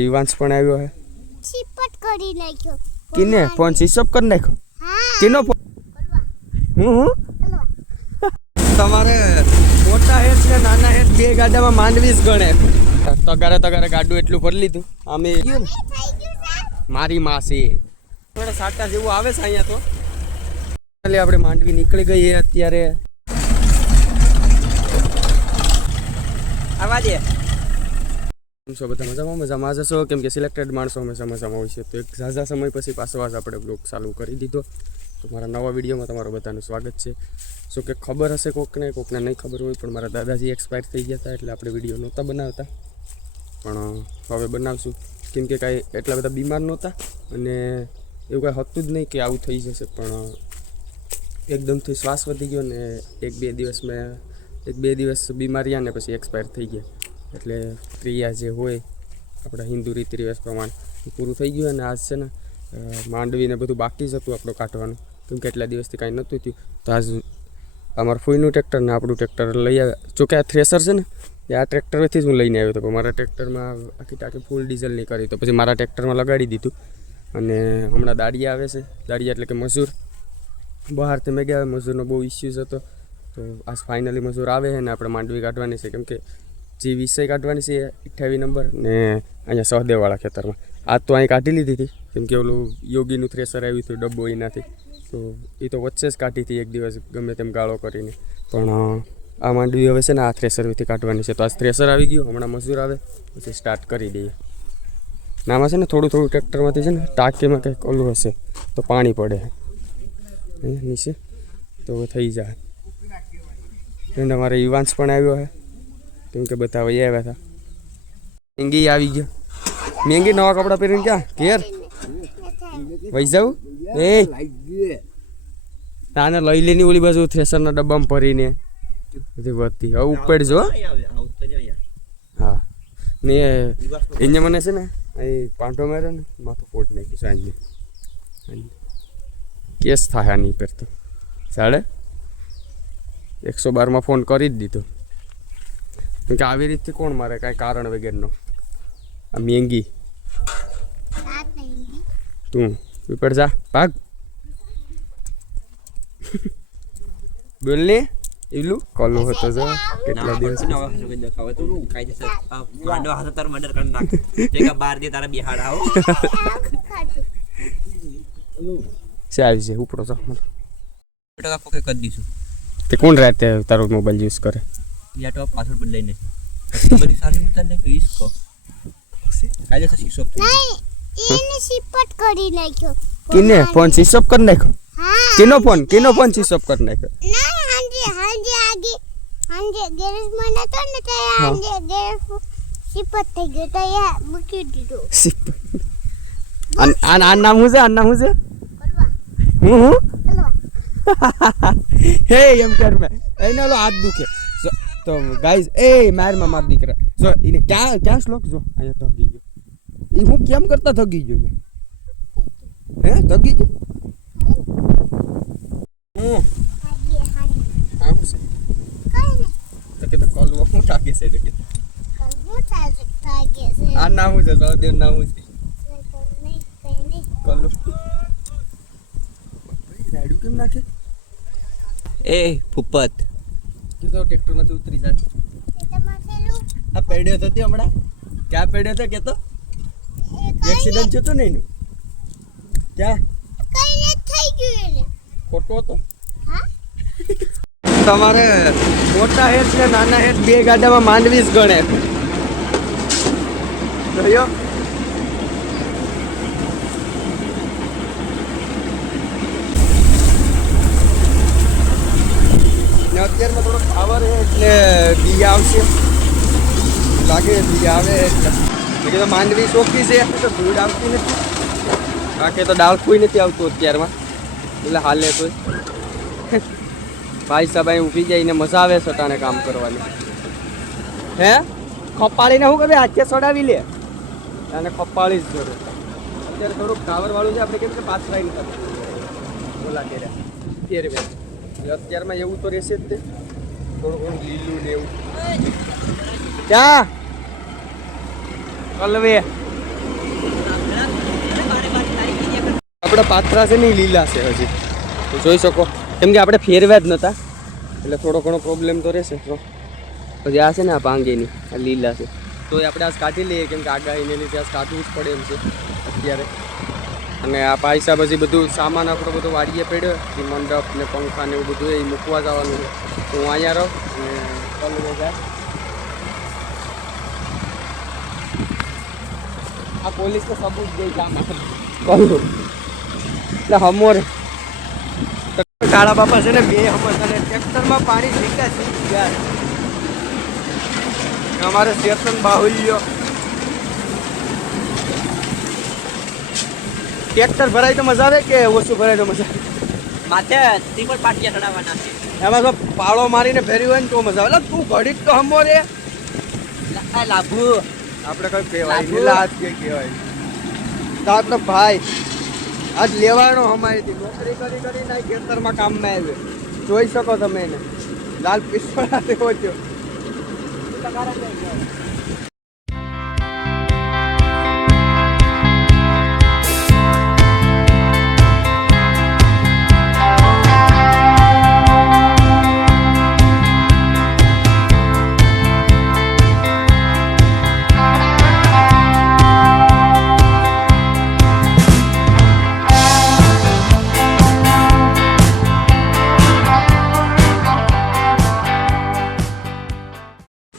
યુવાંશ પણ આવ્યો હે. ચીપટ કરી નાખ્યો. કિને ફોન સ્વિચ ઓફ કરી નાખ્યો? હા. Kino phone? હું તમારે મોટા હેડ છે નાના હેડ બે ગાડામાં માંડવીસ ગણે. તગારે ગાડું એટલું ભરી લીધું. અમે ગયું ને મારી માસી થોડા સાટા જેવું આવે છે અહીંયા તો. એટલે આપણે માંડવી નીકળી ગઈ અત્યારે. આવા દે છો બધા મજામાં જશો કેમ કે સિલેક્ટેડ માણસો હંમેશા મજામાં હોય છે. તો એક ઝાઝા સમય પછી પાછો આપણે બ્લોગ ચાલુ કરી દીધો. તો મારા નવા વિડીયોમાં તમારું બધાનું સ્વાગત છે. શું કે ખબર હશે કોકને નહીં ખબર હોય પણ મારા દાદાજી એક્સપાયર થઈ ગયા હતા એટલે આપણે વિડીયો નહોતા બનાવતા પણ હવે બનાવશું કેમ કે કાંઈ એટલા બધા બીમાર નહોતા અને એવું કાંઈ હતું જ નહીં કે આવું થઈ જશે. પણ એકદમથી શ્વાસ વધી ગયો ને એક બે દિવસ બીમાર રહ્યા ને પછી એક્સપાયર થઈ ગયા. એટલે ક્રિયા જે હોય આપણા હિન્દુ રીતિ રિવાજ પ્રમાણે એ પૂરું થઈ ગયું. અને આજ છે ને માંડવીને બધું બાકી જ હતું આપણું કાઢવાનું કેમ કે એટલા દિવસથી કાંઈ નહોતું થયું. તો આજ અમારા ફોઈનું ટ્રેક્ટર ને આપણું ટ્રેક્ટર લઈ આવ્યા. જોકે આ થ્રેસર છે ને એ આ ટ્રેક્ટરથી જ હું લઈને આવ્યો હતો પણ મારા ટ્રેક્ટરમાં આખી ટાંકી ફૂલ ડીઝલ નહીં કરી તો પછી મારા ટ્રેક્ટરમાં લગાડી દીધું. અને હમણાં દાડિયા આવે છે. દાડિયા એટલે કે મજૂર બહારથી મેં ગયા મજૂરનો બહુ ઇસ્યુઝ હતો. તો આજ ફાઇનલી મજૂર આવે છે ને આપણે માંડવી કાઢવાની છે કેમ કે જે વિષય કાઢવાની છે 28 નંબર ને અહીંયા સહદેવવાળા ખેતરમાં. આજ તો અહીં કાઢી લીધી હતી કેમ કે ઓલું યોગીનું થ્રેસર આવ્યું હતું ડબ્બો એનાથી. તો એ તો વચ્ચે જ કાઢી હતી એક દિવસ ગમે તેમ ગાળો કરીને. પણ આ માંડવી હવે છે ને આ થ્રેસરથી કાઢવાની છે. તો આજ થ્રેસર આવી ગયું હમણાં મજૂર આવે પછી સ્ટાર્ટ કરી દઈએ. નામાં છે ને થોડું ટ્રેક્ટરમાંથી છે ને ટાંકીમાં કંઈક ઓલું હશે તો પાણી પડે નીચે તો થઈ જાય. અને અમારે યુવાંશ પણ આવ્યો છે કેમ કે બધા વહી આવ્યા હતા. મેંગી આવી ગયો. મેંગી નવા કપડાં પહેરીને ક્યાં ઘેર વહી જાઉં એ તાને લઈ લેની ઓલી બાજુ થ્રેસરના ડબ્બામાં ભરીને બધી વધતી હવે ઉપડજો. હા ને અહીંયા મને છે ને અહીં પાંટો માર્યો ને માથું ફોટ નાખ્યું સાંજે. કેસ થાય નહીં પહેરતો 112માં ફોન કરી જ દીધો કેમ કે આવી રીતથી કોણ મારે કાંઈ કારણ વગરનો. આ મેંગી તું ઉપર જા ભાગ બોલ ને એલું કોલું હતો જો કેટલા દિવસ આવી છે ઉપડો છો તે કોણ રાતે તારો મોબાઈલ યુઝ કરે या तो पासवर्ड बदलाई नहीं बड़ी सारी मुद्दा नहीं इसको काले से शिक्षक નહીં એને ચીપટ કરી નાખ્યો. કિને ફોન સ્વિચ ઓફ કરી નાખ્યો? હા. કિનો ફોન સ્વિચ ઓફ કરી નાખ્યો? ના હાંજે ગેરેજમાં નતો ને તો હાંજે ગેરેજ ચીપટ થઈ ગયો તો એ મૂકી દીધો. આ નામ શું છે? હું હે એમ કર મેં એને ઓલો હાથ દુખે તો ગાઈઝ એ માર દીકરા જો એને ક્યાં શ્લોક જો અહીંયા થગી ગયો. એ હું કેમ કરતા થગી ગયો હે થગી ગયો હું આવું છે તો કે તો કોલ હું ટાકે છે કે આ નામ છે સહદેવ નામ છે કોલ રાડુ કેમ નાખે ए फुप्पत તું તો ટ્રેક્ટરમાંથી ઉતરી જા. આ પડ્યો હતો તે હમણાં ક્યાં પડ્યો હતો કે તો એક્સિડન્ટ થયો તો ને એનું ક્યાં કઈ થઈ ગયું એને ખોટો હતો. હા તમારે મોટા હેડ છે નાના હેડ બે ગાડામાં માંડવીસ ગણે જોયો. અત્યારમાં થોડો ખાવર એટલે બી આવશે લાગે બી આવે એટલે તો માંડવી ચોખ્ખી છે તો ધૂળ આવતી નથી બાકી તો ડાળખું નથી આવતું અત્યારમાં એટલે હાલે તો ભાઈ સાહેબ અહીં ઊભી જઈને મજા આવે સટાણે કામ કરવાની. હે ખપાળીને શું કરે હાથે ચડાવી લે અને ખપાળી જ જરૂર. અત્યારે થોડુંક ટાવરવાળું છે આપણે કેમ કે પાછળ બોલા ત્યારે અત્યારમાં એવું તો રહેશે જ તે થોડું લીલું ને એવું. ક્યાં કલવે આપણે પાથરા છે ને એ લીલા છે હજી તો જોઈ શકો, કેમ કે આપણે ફેરવ્યા જ નહોતા એટલે થોડો ઘણો પ્રોબ્લેમ તો રહેશે. તો પછી આ છે ને આ ભાંગીની આ લીલા છે તો એ આપણે આજ કાઢી લઈએ, કેમ કે આગાહીને લીધે આજ કાઢવું જ પડે એમ છે અત્યારે. અને આ પૈસા પછી બધું સામાન આપણો બધો વાડીએ પડ્યો, એ મંડપ ને પંખા ને એવું બધું એ મૂકવા જવાનું છે. તો હું અહીંયા રહું અને કલવો જાય. આ પોલીસ તો સબૂત દે કામ કલવો એટલે હમોર કાળા બાપા છે ને બે હમર અને ટ્રેક્ટરમાં પાણી ઠીકા છે યાર. અમારે સ્ટેશન બાહુલ્યો ટ્રેક્ટર ભરાય તો મજા આવે કે ઓછું ભરાય તો મજા આવે? માથે ત્રિપલ પાટિયા ચડાવવાના છે. એમાં તો પાળો મારીને ફેરી હોય ને તો મજા આવે. તું ઘડીક તો હમો રે લાભુ આપણે કઈ કહેવાય લીલા હાથ કે કહેવાય તાત તો ભાઈ આજ લેવાનો અમારી નોકરી કરી કરીને ખેતરમાં કામમાં આવ્યો. જોઈ શકો તમે એને લાલ પિસ્તોલ એવો થયો.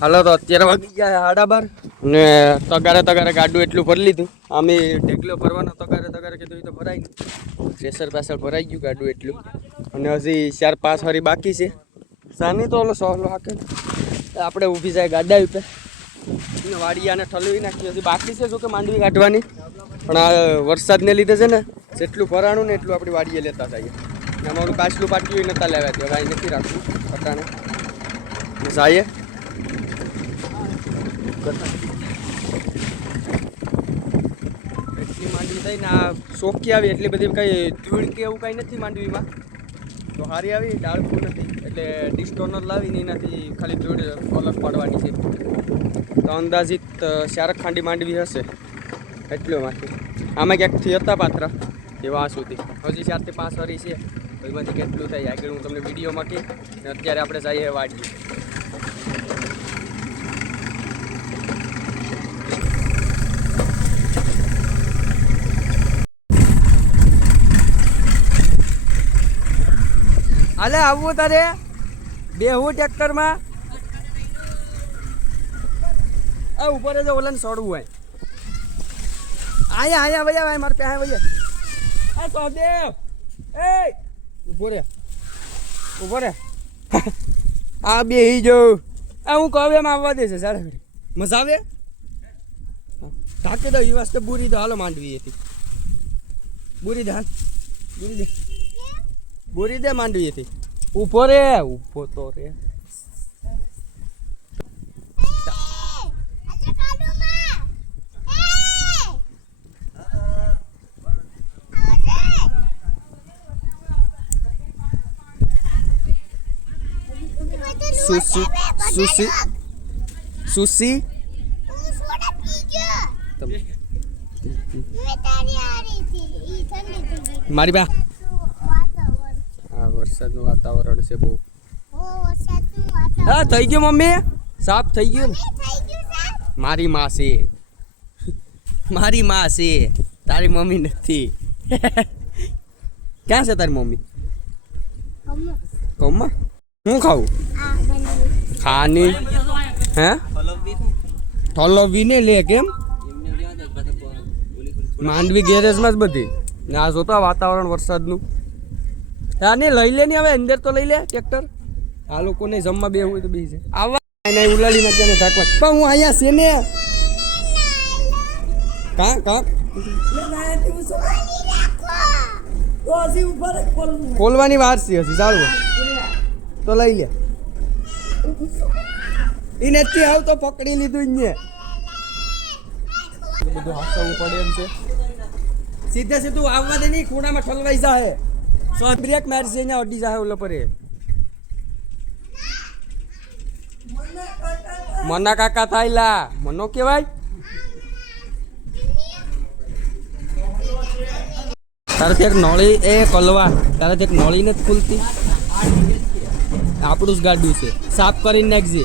હાલો તો અત્યારે વાગી ગયા 12:30 ને તગારે ગાડું એટલું ભરી લીધું. આમે ઢેકલો ભરવાનો તગારે કીધું એ તો ભરાય નહીં. પ્રેશર પાછળ ભરાઈ ગયું ગાડું એટલું. અને હજી 4-5 વારી બાકી છે. સાની તો ઓલો સોહલો હાકે આપણે ઊભી જાય ગાડા ઉપર વાડિયાને ઠલવી નાખી. હજી બાકી છે જો કે માંડવી કાઢવાની, પણ આ વરસાદને લીધે છે ને જેટલું ભરાણું ને એટલું આપણી વાડીએ લેતા થઈએ. અમારું કાચલું પાટિયું નતા લેવા તો ભાઈ નથી રાખવું પટાણે જાય. એટલી માંડવી થઈ ને આ સોકી આવી એટલી બધી કંઈ ધૂળ કે એવું કંઈ નથી માંડવીમાં. તો હારી આવી ડાળખું નથી એટલે ડિસ્ટોનર લાવીને એનાથી ખાલી ધૂળ અલગ પાડવાની છે. તો અંદાજિત 4 ખાંડી માંડવી હશે એટલોમાંથી. આમાં ક્યાંકથી હતા પાત્રા એવા સુધી હજી 4 થી 5 વારી છે. તો એમાંથી કેટલું થાય આગળ હું તમને વિડીયોમાં કહી. અત્યારે આપણે જઈએ વાડીએ. અલે આવવું તારે બેહું ટ્રેક્ટરમાં આ ઉપર જો ઓલાને છોડવું હોય આયા ભૈયા મારે પાસે ભૈયા આ સહદેવ એ ઉભો રે આ બેહી જો આ હું કહું એમ આવવા દે છે સારા મજા આવે ઢાંકી દો એ વાસ્તે બુરી દો. હાલો માંડવી હતી બુરી દે બોરી દે માંડવી હતી. ઉભો તો રે સુસી મારી બા વરસાદનું વાતાવરણ છે બહુ. હા થઈ ગયું મમ્મી, સાફ થઈ ગયું ને. મારી માં છે તારી મમ્મી નથી. ક્યાં છે તારી મમ્મી? કમમાં હું ખાવું ખાની હે ઠોલવી ને લે કેમ માંડવી ગેરેજમાં જ બધી ને આ જોતા વાતાવરણ વરસાદનું. હા નહીં લઈ લે ને હવે અંદર તો લઈ લે ટ્રેક્ટર. આ લોકોને જમવા બે હોય તો બે છે આવવા ઉલાડી નાખ્યા ને ઢાંકવા. પણ હું અહીંયા છે ને કાં ખોલવાની વાર છે હજી ચાલુ તો લઈ લે. એ નથી આવ તો પકડી લીધું ને બધું હાસવું પડે એમ છે. સીધે સીધું આવવા દે નહીં ખૂણામાં ઠલવાઈ જાય. બ્રેક મારશે અહીંયા અડી જાય ઓલો પરે. મના કાકા થાયલા મનો કેવાય. તારાથી એક નળી એ કલવા તારાથી એક નળી નથી ખુલતી. આપણું જ ગાડું છે, સાફ કરીને નાખજે.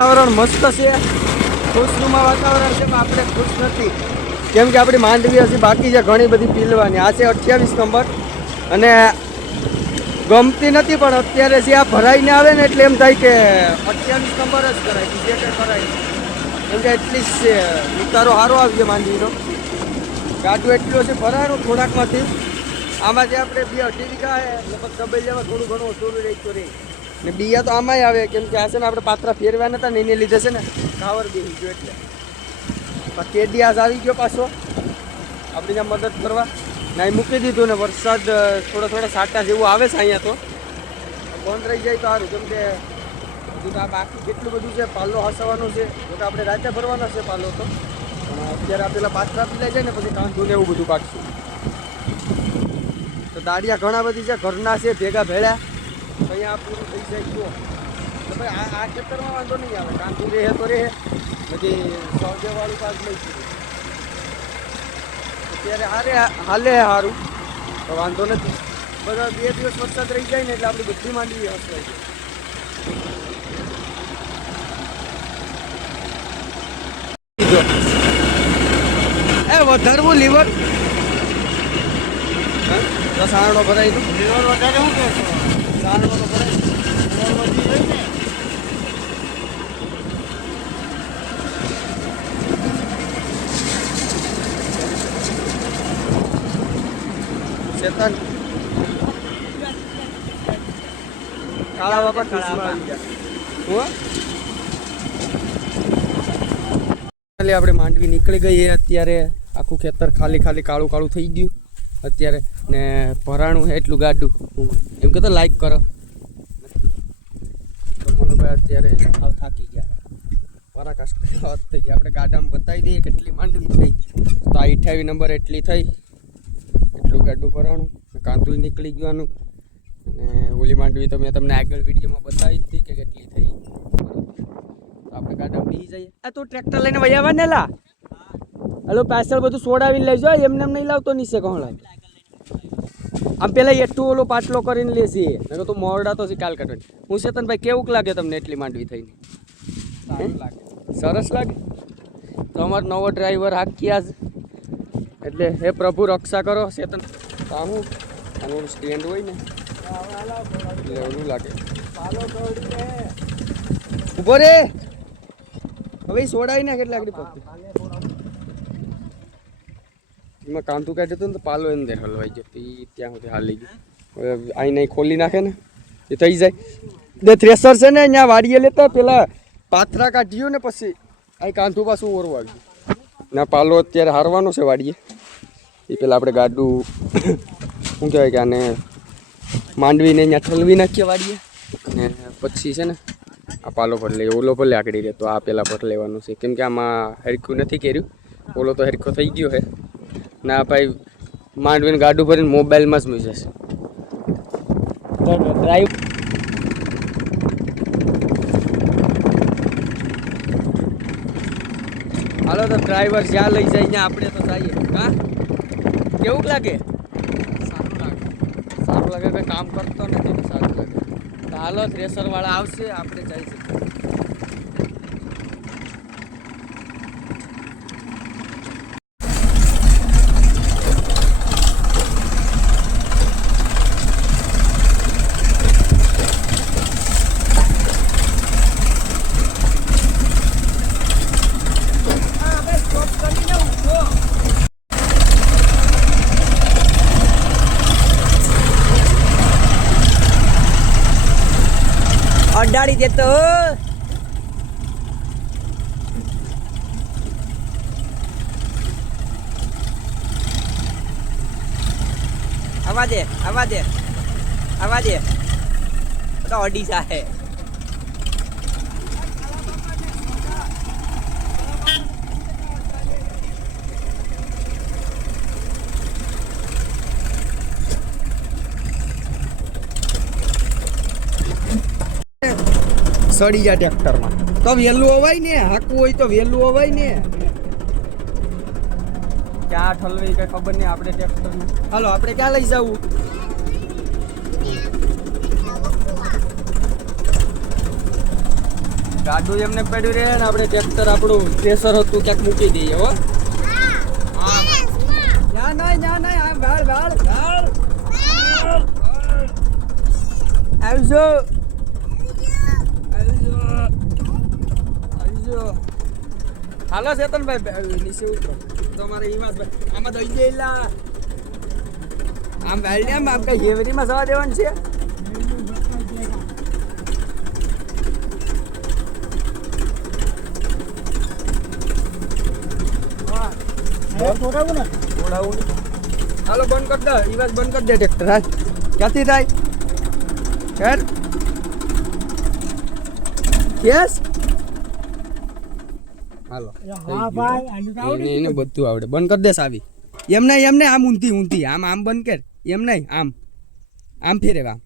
વાતાવરણ મસ્ત છે, ખુશનુમા વાતાવરણ છે, પણ આપણે ખુશ નથી કેમ કે આપણી માંડવી હજી બાકી છે ઘણી બધી પીલવાની. આ છે 28 નંબર અને ગમતી નથી, પણ અત્યારે જે આ ભરાઈને આવે ને એટલે એમ થાય કે 28 નંબર જ કરાય, બીજે કંઈ કરાય નહીં. કેમ કે એટલી જ છે, ઉતારો સારો આવી છે માંડવીનો. ગાડું એટલું છે ભરાયું થોડાકમાંથી. આમાં જે આપણે 2-2.5 વીઘા છે લગભગ તબેલિયામાં થોડું ઘણું ઓછું રહી તો રહી ને બીયા તો આમાંય આવે કેમ કે આ છે ને આપણે પાત્રા ફેરવ્યા નતા ને એને લીધે છે ને કાવર બેસી ગયો એટલે. કેડી આજ આવી ગયો પાછો આપણી ત્યાં મદદ કરવા ના મૂકી દીધું ને વરસાદ થોડા સાટા જેવું આવે છે અહીંયા તો બંધ રહી જાય તો સારું કેમ કે હજુ તો આ બાકી કેટલું બધું છે. પાલો હસાવવાનું છે જો કે આપણે રાતે ભરવાના છે પાલો તો અત્યારે આ પેલા પાત્રા પીલાઈ જાય ને પછી કાંધું ને એવું બધું પાકશું. તો દાડિયા ઘણા બધી છે, ઘરના છે ભેગા ભેળ્યા તો અહીંયા પૂરું થઈ જાય તો ભાઈ આ ખેતરમાં વાંધો નહીં આવે. કાંધું રહે તો રહે પછી સૌદેવાળું પાક લઈશું અત્યારે હાલે સારું તો વાંધો નથી. બધા 2 દિવસ વરસાદ રહી જાય ને એટલે આપણી બધી માંડવી હસવાય છે. એ વધારવું લીવર તો સાણો ભરાય તો લીવર વધારે શું કહેશો? સાણો તો ભરાય ચેતન કાળા બાપા ખુશમાં આપણે માંડવી નીકળી ગઈ અત્યારે. આખું ખેતર ખાલી કાળું કાળું થઈ ગયું અત્યારે ને ભરાણું એટલું ગાડું એમ કે તો લાઈક કરો. મનુભાઈ અત્યારે હાવ થાકી ગયા, પરાકાષ્ઠ થઈ ગયા. આપણે ગાડામાં બતાવી દઈએ કેટલી માંડવી થઈ તો આ 28 નંબર એટલી થઈ, એટલું ગાડું ભરાણું, કાંતું નીકળી ગયાનું. અને ઓલી માંડવી તો મેં તમને આગળ વિડીયોમાં બતાવી હતી કે કેટલી થઈ. આપણે ગાડામાં બેસી જઈએ. આ તું ટ્રેક્ટર લઈને વહી આવવા ને લા હલો પાછળ બધું સોડાવીને લઈ જાઓ, એમને એમ નહીં લાવતો નીચે કહો. આમ પેલા એટલું ઓલો પાટલો કરીને લેશે ને તો મોરડા તો કાલ કાઢવાની. હું ચેતનભાઈ કેવું લાગે તમને એટલી માંડવી થઈને? સરસ લાગે. તો અમારો નવો ડ્રાઈવર હાકી આજ એટલે હે પ્રભુ રક્ષા કરો. ચેતન આનું આનું સ્ટેન્ડ હોય ને એટલે ઓલું લાગે. ઉભો રે હવે સોડાવી નાખ એટલે આગળ પગ એમાં કાંતું કાઢ્યું હતું ને તો પાલો અંદર હલવાઈ ગયો ત્યાં સુધી હાલી ગયું. હવે અહીં નહીં ખોલી નાખે ને એ થઈ જાય. ને થ્રેસર છે ને અહીંયા વાડીએ લેતા પેલા પાથરા કાઢ્યું ને પછી અહીં કાંતું પાછું ઓરવા ગયું ના પાલો અત્યારે હારવાનો છે વાડીએ. એ પેલા આપણે ગાડું શું કહેવાય કે આને માંડવીને અહીંયા ઠલવી નાખીએ વાડીએ અને પછી છે ને આ પાલો ભર લઈએ. ઓલો ભલે આકડી રહે તો આ પેલા ભર લેવાનું છે કેમ કે આમાં હરખું નથી કર્યું. ઓલો તો હરખો થઈ ગયો છે ના ભાઈ માંડવીને ગાડું ભરીને મોબાઈલમાં જ મૂકી જશે. તો ડ્રાઈવ હાલો તો ડ્રાઈવર જ્યાં લઈ જાય ત્યાં આપણે તો જઈએ. હા કેવું લાગે? સારું લાગે કંઈ કામ કરતો નથી તો સારું લાગે. તો હાલો થ્રેસરવાળા આવશે આપણે જઈ શકીએ. અડાડી દેતો આવા દે તો અડી જાહે. સડી જાય ટ્રેક્ટરમાં તો વહેલું હોવાય ને હાકવું હોય તો વહેલું હોવાય ને ક્યાં ઠલવી કઈ ખબર નહીં આપણે ટ્રેક્ટરને હાલો આપણે ક્યાં લઈ જવું ગાડું એમને પડ્યું રહે ને આપણે ટ્રેક્ટર આપણું પ્રેશર હતું ક્યાંક મૂકી દઈએ હો ના નહીં આ ભાળ આવજો હાલો ચેતનભાઈ નીચે ઉતરો તમારે હિમાસભાઈ આમાં દઈ ગયેલા આમ વાળને આમ કઈ હેવરીમાં જવા દેવાનું છે હાલો બંધ કરી દો ઈવાજ બંધ કરી દે ટ્રેક્ટર હાલ ક્યાંથી થાય ખેર કેસ હાલો એને બધું આવડે બંધ કરી દે સાવી એમ નહીં આમ ઊંધી આમ બંધ કર એમ નહીં આમ ફેરવા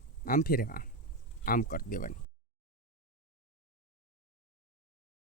આમ કરી દેવાની